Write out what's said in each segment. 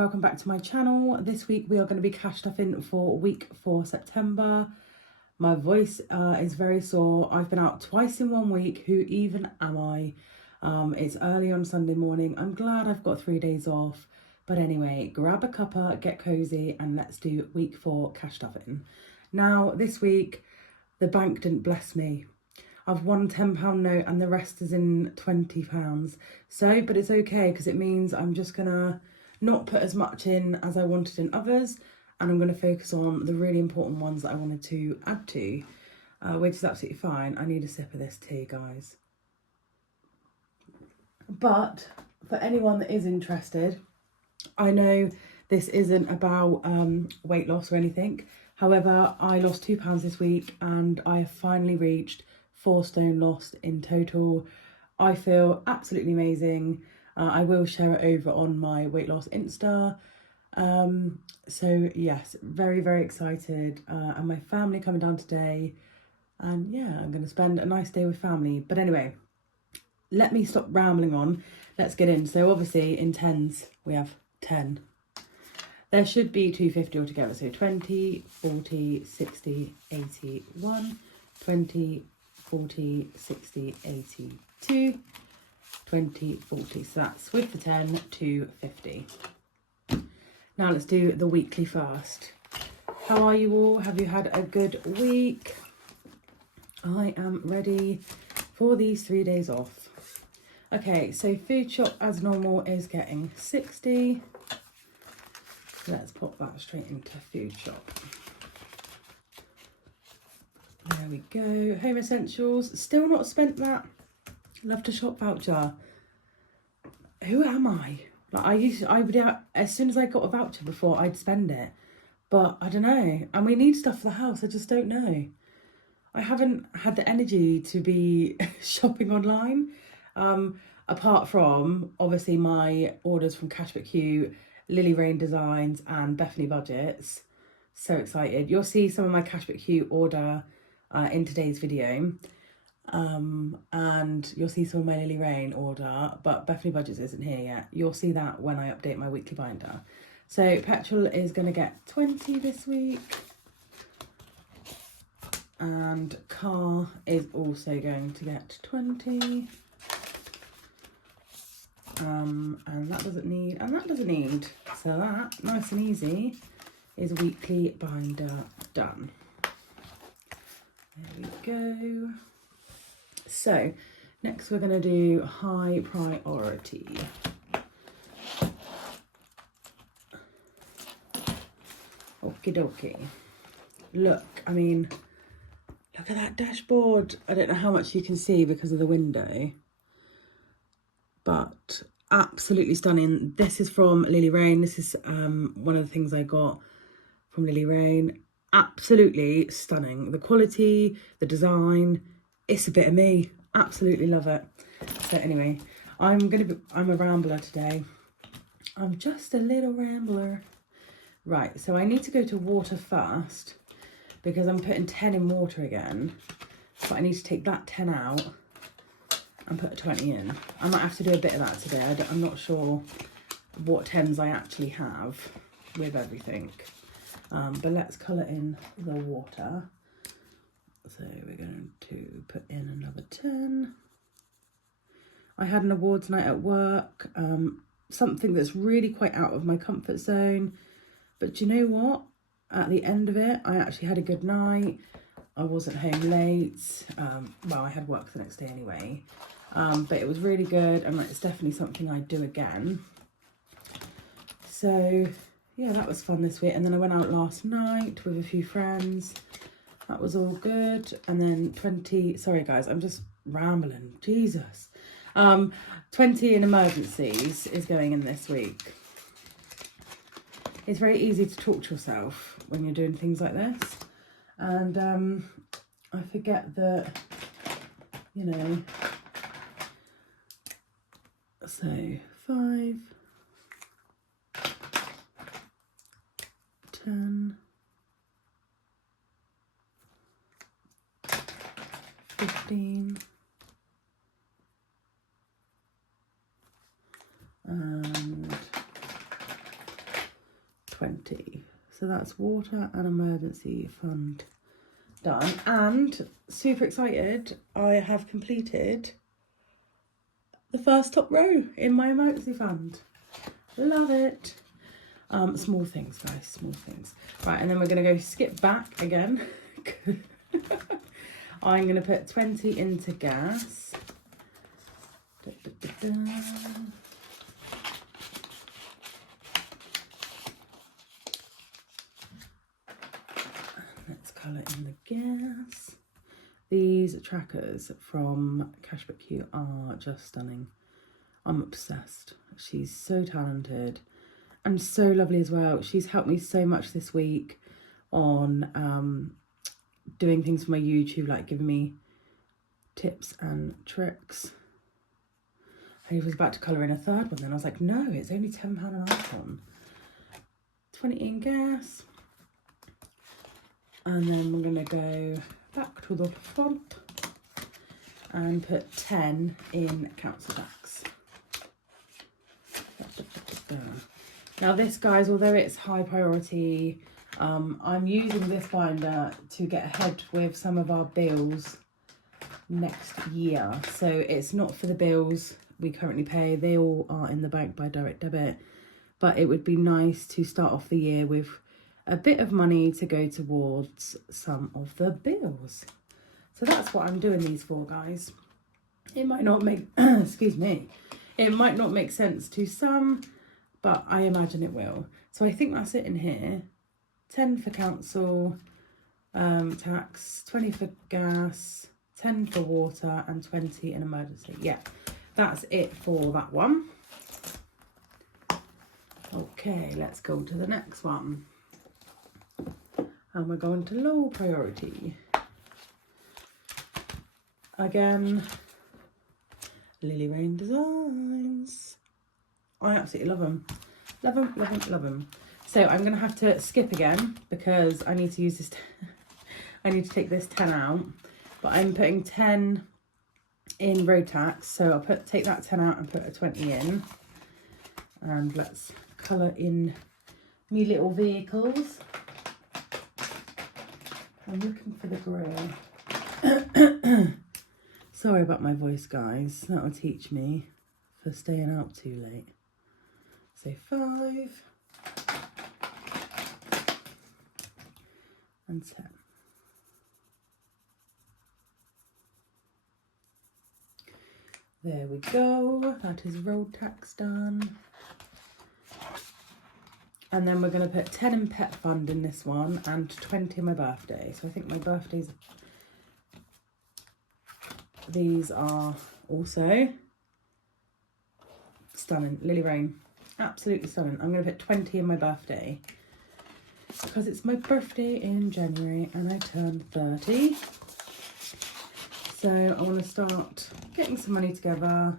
welcome back to my channel. This week we are going to be cash stuffing for week 4 September. My voice is very sore. I've been out twice in 1 week. Who even am I? It's early on Sunday morning. I'm glad I've got 3 days off. But anyway, grab a cuppa, get cozy, and let's do week 4 cash stuffing. Now, this week, the bank didn't bless me. I've won a £10 note and the rest is in £20. So, but it's okay because it means I'm just gonna not put as much in as I wanted in others, and I'm gonna focus on the really important ones that I wanted to add to, which is absolutely fine. I need a sip of this tea, guys. But for anyone that is interested, I know this isn't about weight loss or anything. However, I lost £2 this week and I have finally reached 4 stone lost in total. I feel absolutely amazing. I will share it over on my weight loss Insta. So yes, very, very excited. And my family coming down today. And yeah, I'm going to spend a nice day with family. But anyway, let me stop rambling on. Let's get in. So obviously in tens, we have 10. There should be 250 altogether. So 20, 40, 60, 80, 1, 20, 40, 60, 82, 20, 40. So that's with the 10 to 50. Now let's do the weekly first. How are you all? Have you had a good week? I am ready for these 3 days off. Okay, so food shop as normal is getting 60. Let's pop that straight into food shop. There we go. Home essentials, still not spent that. Love to shop voucher. Who am I? Like I would, as soon as I got a voucher before, I'd spend it. But I don't know. And we need stuff for the house. I just don't know. I haven't had the energy to be shopping online. Apart from, obviously, my orders from Cash But Cute, Lily Rain Designs and Bethany Budgets. So excited. You'll see some of my Cash But Cute order in today's video. And you'll see some of my Lily Rain order, but Bethany Budgets isn't here yet. You'll see that when I update my weekly binder. So petrol is going to get 20 this week. And car is also going to get 20. And that doesn't need, and that doesn't need. So that, nice and easy, is weekly binder done. There we go. So, next we're going to do high priority. Okie dokie. Look, I mean, look at that dashboard. I don't know how much you can see because of the window, but absolutely stunning. This is from Lily Rain. This is one of the things I got from Lily Rain. Absolutely stunning. The quality, the design, it's a bit of me. Absolutely love it. So anyway, I'm a rambler today. I'm just a little rambler. Right, so I need to go to water first because I'm putting 10 in water again. But I need to take that 10 out and put a 20 in. I might have to do a bit of that today. I'm not sure what 10s I actually have with everything. But let's colour in the water. So we're going to put in another 10. I had an awards night at work. Something that's really quite out of my comfort zone. But do you know what? At the end of it, I actually had a good night. I wasn't home late. Well, I had work the next day anyway. But it was really good, and it's definitely something I'd do again. So yeah, that was fun this week. And then I went out last night with a few friends. That was all good. And then 20, sorry guys, I'm just rambling, Jesus. 20 in emergencies is going in this week. It's very easy to talk to yourself when you're doing things like this. And I forget that, you know, so 5, 10, 15, and 20. So that's water and emergency fund done. And super excited, I have completed the first top row in my emergency fund. Love it. Small things, guys, small things. Right, and then we're going to go skip back again. I'm going to put 20 into gas. Da, da, da, da. Let's colour in the gas. These trackers from Cashback Q are just stunning. I'm obsessed. She's so talented and so lovely as well. She's helped me so much this week on doing things for my YouTube, like giving me tips and tricks. I was about to colour in a third one, then I was like, no, it's only £10 an icon. 20 in gas. And then we're going to go back to the front and put 10 in council tax. Now this, guys, although it's high priority, I'm using this binder to get ahead with some of our bills next year. So it's not for the bills we currently pay. They all are in the bank by direct debit. But it would be nice to start off the year with a bit of money to go towards some of the bills. So that's what I'm doing these for, guys. It might not make, excuse me, it might not make sense to some, but I imagine it will. So I think that's it in here. 10 for council tax, 20 for gas, 10 for water, and 20 in emergency. Yeah, that's it for that one. Okay, let's go to the next one. And we're going to low priority. Again, Lily Rain Designs. I absolutely love them. Love them, love them, love them. So I'm going to have to skip again because I need to use this. I need to take this 10 out. But I'm putting 10 in road tax. So I'll take that 10 out and put a 20 in. And let's colour in me little vehicles. I'm looking for the grey. Sorry about my voice, guys. That will teach me for staying out too late. So 5 and 10. There we go. That is road tax done. And then we're going to put 10 in pet fund in this one and 20 in my birthday. So I think my birthday's... These are also stunning. Lily Rain. Absolutely stunning. I'm going to put 20 in my birthday because it's my birthday in January and I turned 30. So I want to start getting some money together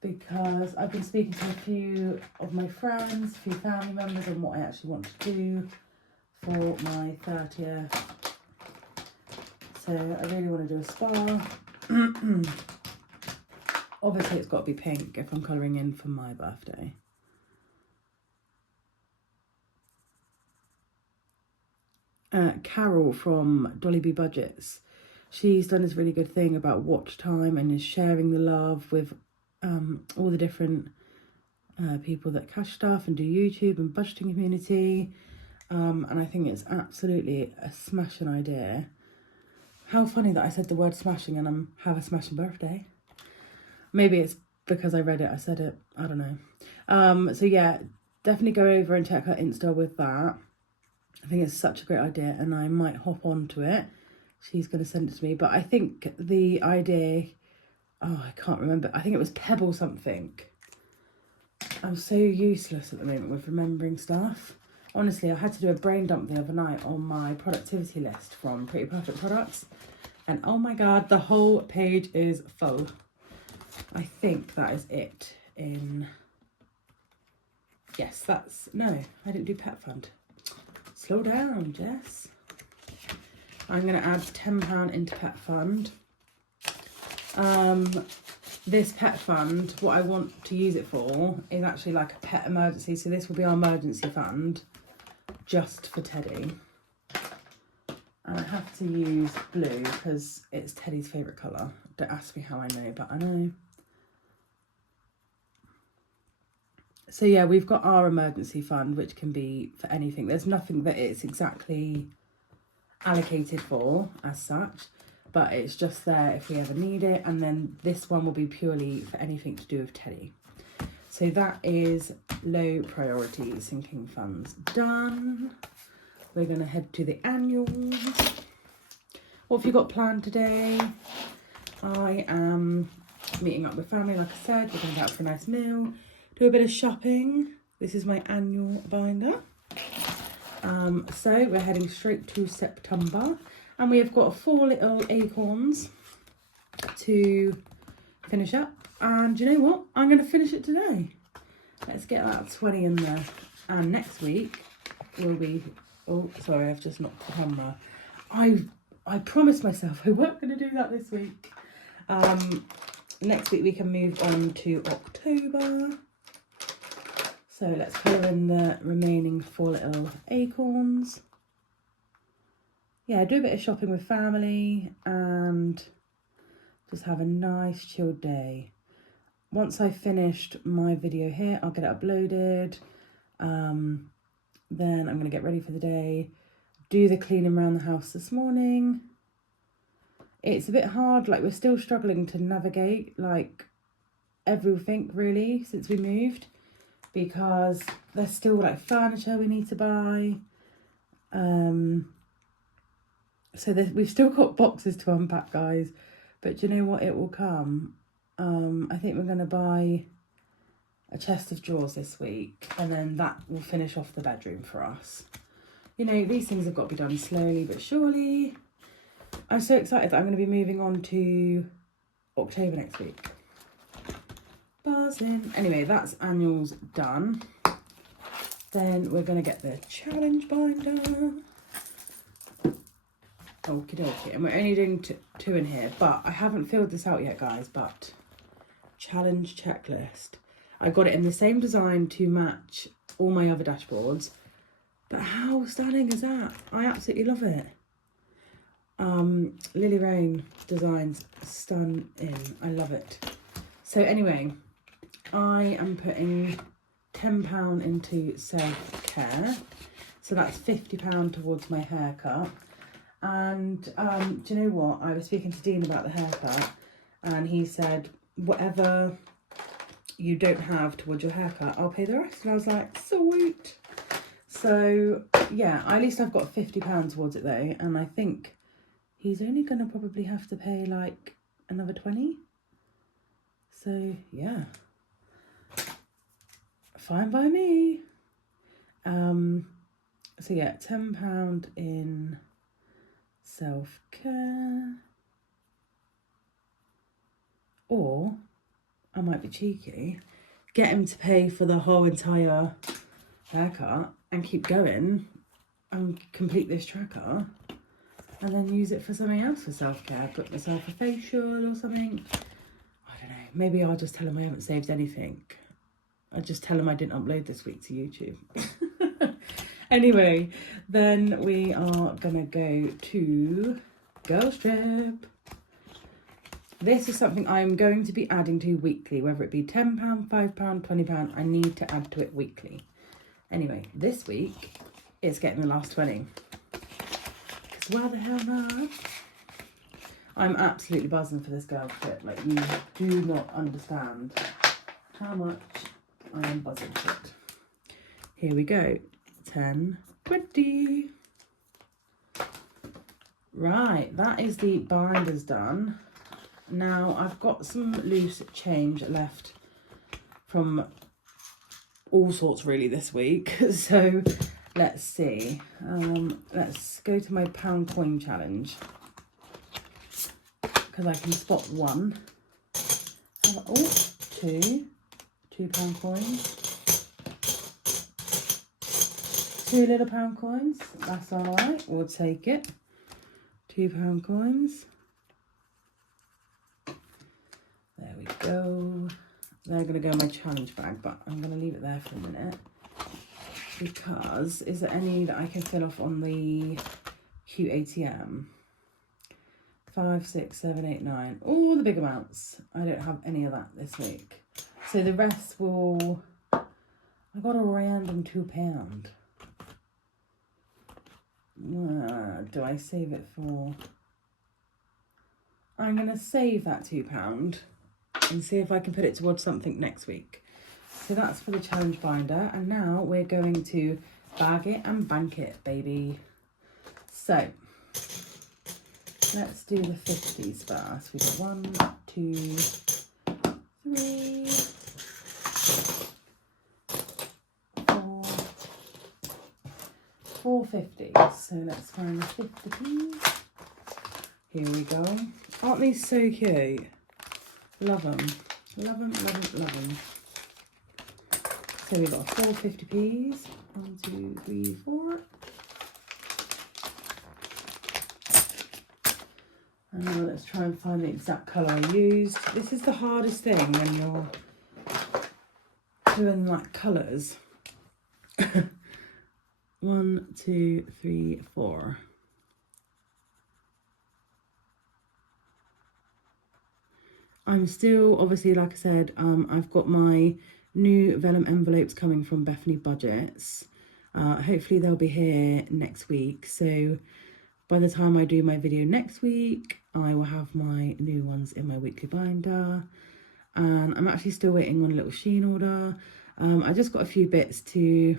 because I've been speaking to a few of my friends, a few family members on what I actually want to do for my 30th. So I really want to do a spa. Obviously it's got to be pink if I'm colouring in for my birthday. Carol from Dolly B Budgets, she's done this really good thing about watch time and is sharing the love with all the different people that cash stuff and do YouTube and budgeting community. And I think it's absolutely a smashing idea. How funny that I said the word smashing and I'm have a smashing birthday. Maybe it's because I read it, I said it, I don't know. So yeah, definitely go over and check her Insta with that. I think it's such a great idea and I might hop onto it. She's going to send it to me. But I think the idea, oh, I can't remember. I think it was Pebble something. I'm so useless at the moment with remembering stuff. Honestly, I had to do a brain dump the other night on my productivity list from Pretty Perfect products. And oh my God, the whole page is full. I think that is it in... Yes, that's... No, I didn't do Pet Fund. Slow down, Jess. I'm going to add £10 into Pet Fund. This Pet Fund, what I want to use it for is actually like a pet emergency. So this will be our emergency fund. just for Teddy. And I have to use blue because it's Teddy's favourite colour. Don't ask me how I know, but I know. So yeah, we've got our emergency fund, which can be for anything. There's nothing that it's exactly allocated for as such, but it's just there if we ever need it. And then this one will be purely for anything to do with Teddy. So that is low priority sinking funds done. We're going to head to the annuals. What have you got planned today? I am meeting up with family, like I said. We're going to go out for a nice meal, do a bit of shopping. This is my annual binder. So we're heading straight to September. And we have got 4 little acorns to finish up. And you know what? I'm going to finish it today. Let's get that 20 in there. And next week will be... Oh, sorry, I've just knocked the camera. I promised myself I weren't going to do that this week. Next week we can move on to October. So let's colour in the remaining 4 little acorns. Yeah, do a bit of shopping with family and just have a nice chilled day. Once I've finished my video here, I'll get it uploaded. Then I'm going to get ready for the day, do the cleaning around the house this morning. It's a bit hard, like we're still struggling to navigate like everything really since we moved, because there's still like furniture we need to buy. So we've still got boxes to unpack, guys, but you know what, it will come. I think we're going to buy a chest of drawers this week, and then that will finish off the bedroom for us. You know, these things have got to be done slowly but surely. I'm so excited that I'm going to be moving on to October next week. Buzzing. Anyway, that's annuals done. Then we're going to get the challenge binder. Okie dokie. And we're only doing 2 in here, but I haven't filled this out yet, guys, but challenge checklist. I got it in the same design to match all my other dashboards. But how stunning is that? I absolutely love it. Lily Rain designs stunning. I love it. So anyway, I am putting £10 into self-care. So that's £50 towards my haircut. And do you know what? I was speaking to Dean about the haircut, and he said, whatever you don't have towards your haircut, I'll pay the rest. And I was like, sweet. So yeah, at least I've got £50 towards it though, and I think he's only gonna probably have to pay like another 20. So yeah, fine by me. So yeah, £10 in self-care, or I might be cheeky, get him to pay for the whole entire haircut and keep going and complete this tracker, and then use it for something else for self-care. Put myself a facial or something. I don't know. Maybe I'll just tell him I haven't saved anything. I'll just tell him I didn't upload this week to YouTube. Anyway, then we are gonna go to Girls Trip. This is something I'm going to be adding to weekly, whether it be £10, £5, £20, I need to add to it weekly. Anyway, this week, it's getting the last 20. Because why the hell not? I'm absolutely buzzing for this girl trip. Like, you do not understand how much I am buzzing for it. Here we go. 10, 20. Right, that is the binders done. Now, I've got some loose change left from all sorts really this week. So, let's see. Let's go to my pound coin challenge, because I can spot one. Oh, two £2 coins. 2 little pound coins. That's all right. We'll take it. £2 coins. There we go. They're going to go in my challenge bag, but I'm going to leave it there for a minute. because is there any that I can fill off on the cute ATM? 5, 6, 7, 8, 9. All the big amounts. I don't have any of that this week. So the rest will... I got a random £2. Do I save it for... I'm going to save that £2 and see if I can put it towards something next week. So that's for the challenge binder. And now we're going to bag it and bank it, baby. So let's do the 50s first. We got 1, 2, 3, 4 50s. So let's find the 50p. Here we go. Aren't these so cute? Love them. Love them, love them, love them. So we've got 4 50p's. 1, 2, 3, 4. And now let's try and find the exact colour I used. This is the hardest thing when you're doing like colours. 1, 2, 3, 4. I'm still, obviously, like I said, I've got my new vellum envelopes coming from Bethany Budgets. Hopefully they'll be here next week. So by the time I do my video next week, I will have my new ones in my weekly binder. And I'm actually still waiting on a little Shein order. I just got a few bits to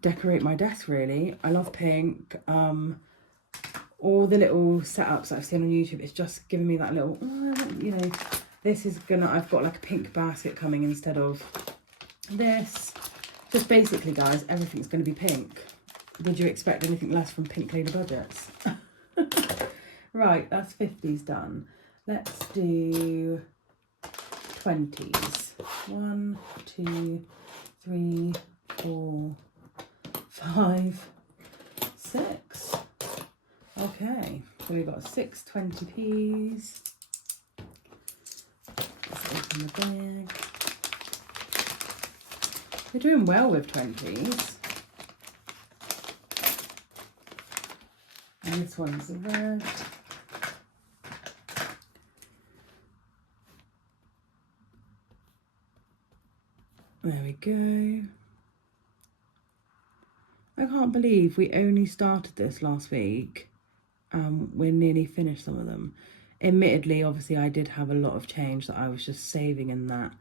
decorate my desk, really. I love pink. All the little setups that I've seen on YouTube, it's just giving me that little, you know, this is gonna, I've got like a pink basket coming instead of this. Just basically, guys, everything's gonna be pink. Would you expect anything less from Pink Lady Budgets? Right, that's 50s done. Let's do 20s. 1, 2, 3, 4, 5, 6. Okay, so we've got 6 20p's. Let's open the bag. We're doing well with 20s. And this one's the red. There we go. I can't believe we only started this last week. We're nearly finished some of them. Admittedly, obviously, I did have a lot of change that I was just saving in that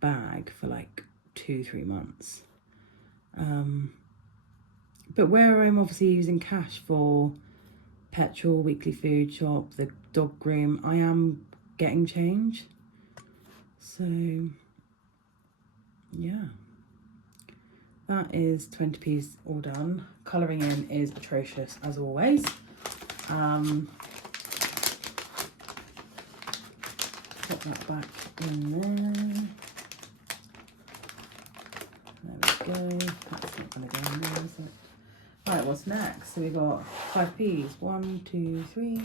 bag for like 2-3 months. But where I'm obviously using cash for petrol, weekly food shop, the dog groom, I am getting change. So, yeah. That is 20p's all done. Colouring in is atrocious as always. Put that back in there. There we go. That's not going to go in there, is it? Right, what's next? So we've got 5p's. 1, 2, 3,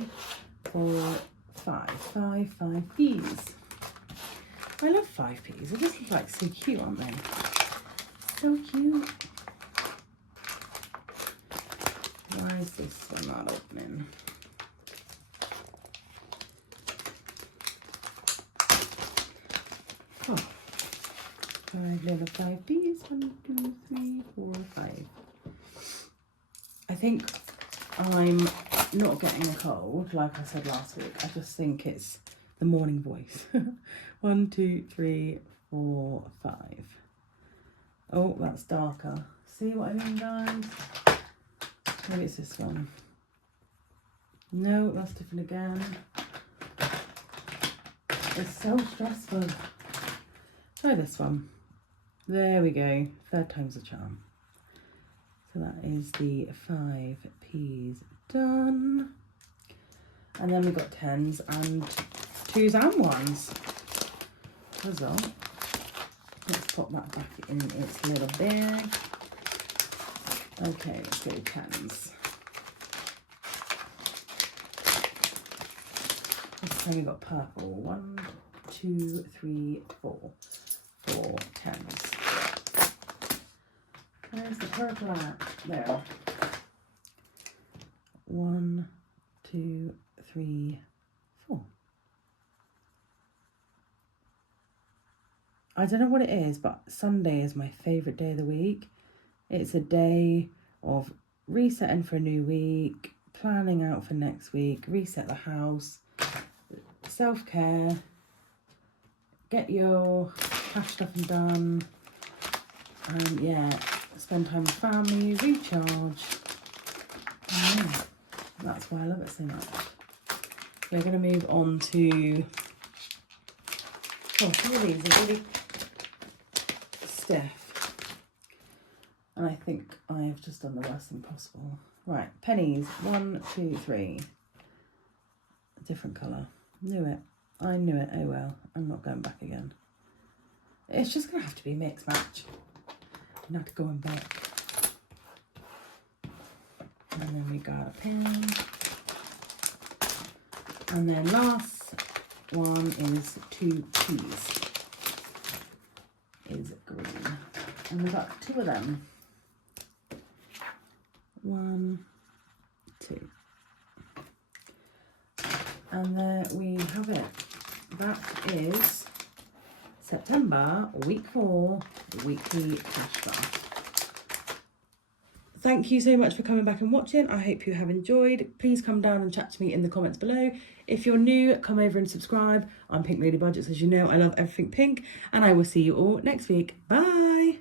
4, 5. 5p's. I love 5p's. They just look like so cute, aren't they? So cute. Why is this one not opening? Oh, 5 little 5p's. 1, 2, 3, 4, 5. I think I'm not getting a cold, like I said last week. I just think it's the morning voice. 1, 2, 3, 4, 5. Oh, that's darker. See what I mean, guys? Maybe it's this one. No, that's different again. It's so stressful. Try this one. There we go. 3rd time's a charm. So that is the 5p's done. And then we've got 10s and 2s and 1s. Huzzle. Let's pop that back in its little bag. Okay, let's go 10s. This time we've got purple. 1, 2, 3, 4. 4 10s. Where's the purple at? There. 1, 2, 3, 4. I don't know what it is, but Sunday is my favourite day of the week. It's a day of resetting for a new week, planning out for next week, reset the house, self-care, get your cash stuff done, and yeah, spend time with family, recharge. And yeah, that's why I love it so much. We're going to move on to, oh, some of these are really stiff. And I think I have just done the worst thing possible. Right, pennies, 1, 2, 3. A different colour. Knew it. I knew it. Oh well, I'm not going back again. It's just going to have to be a mix match. I'm not going back. And then we got a pen. And then last one is 2 keys. Is green. And we've got 2 of them. 1, 2. And there we have it. That is September, week 4, weekly cash draft. Thank you so much for coming back and watching. I hope you have enjoyed. Please come down and chat to me in the comments below. If you're new, come over and subscribe. I'm Pink Lady Budgets, as you know. I love everything pink. And I will see you all next week. Bye.